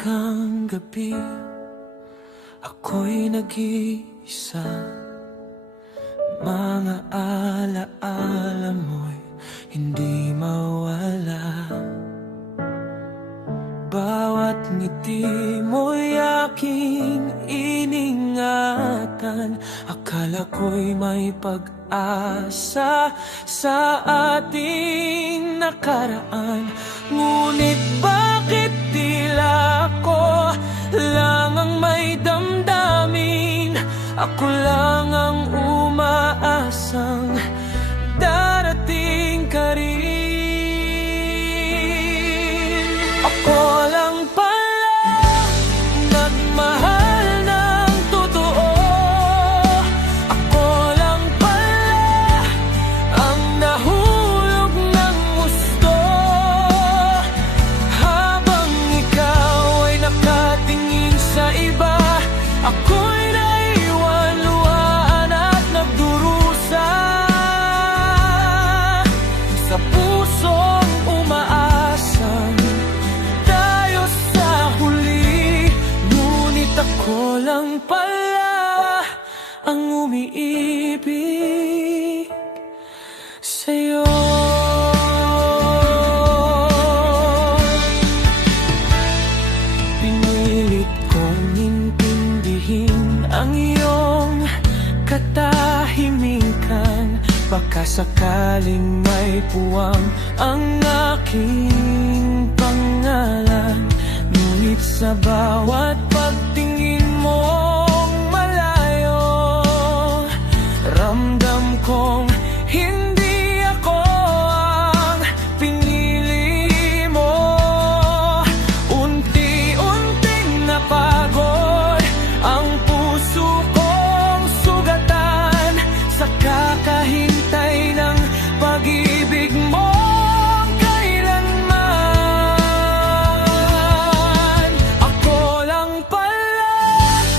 kang gabi, ako'y nag-iisa. Mga alaala mo'y hindi mawala. Bawat ngiti mo'y aking iningatan. Akala ko'y may pag-asa sa ating nakaraan. Ngunit bakit tila ako lang ang may damdamin? Ako lang ang umaasang darating ka rin. Ako lang pala nagmahal ng totoo. Ako lang pala ang nahulog ng gusto. Habang ikaw ay nakatingin sa iba, ako'y naiwan, luhaan at nagdurusa sa pusong umaasang tayo sa huli. Ngunit ako lang pala ang umiibig sa'yo. Pinilit kong intindihin ang iyong katahimikan. Baka sakaling may puwang ang aking pangalan. Ngunit sa bawat pagtingin mong malayo, ramdam kong hindi ako ang pinili mo. Unti-unting napagod ang puso kong sugatan sa kakahintay ng pag-ibig mo kailanman. Ako lang pala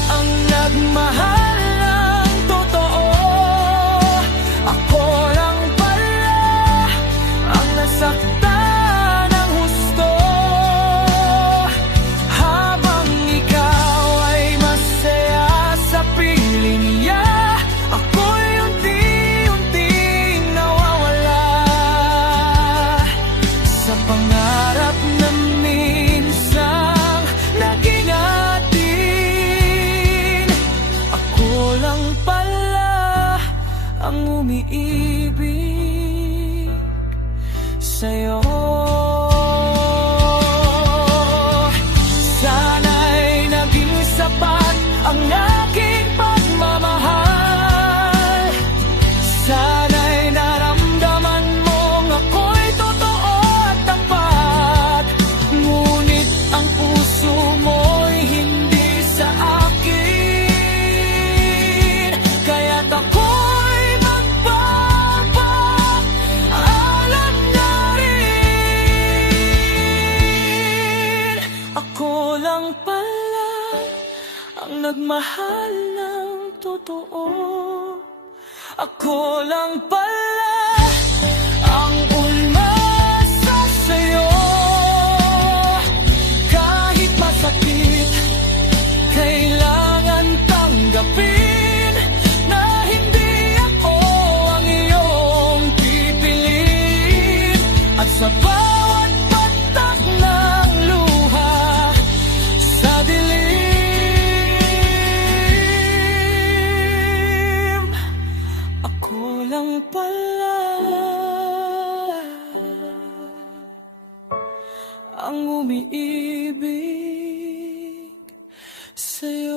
ang nagmahal ng totoo. Ako lang pala ang nasaktan ng husto. Habang ikaw ay masaya sa piling niya, ako'y unti-unting nawawala sa pangarap na minsang naging atin. Ako lang pala ang umiibig sa'yo. Sana'y naging sapat ang aking pagmamahal. Sana'y naramdaman mong ako'y totoo at tapat. Ngunit ang puso mo'y hindi sa akin. Kaya't ako'y magpapaalam na rin. Ako lang pala ang nagmahal ng totoo. Ako lang pala ang umasa sa'yo. Kahit masakit, kailangan tanggapin na hindi ako ang iyong pipiliin. At sa bawat patak ng luha sa dilim, ako lang pala ang umiibig sa'yo.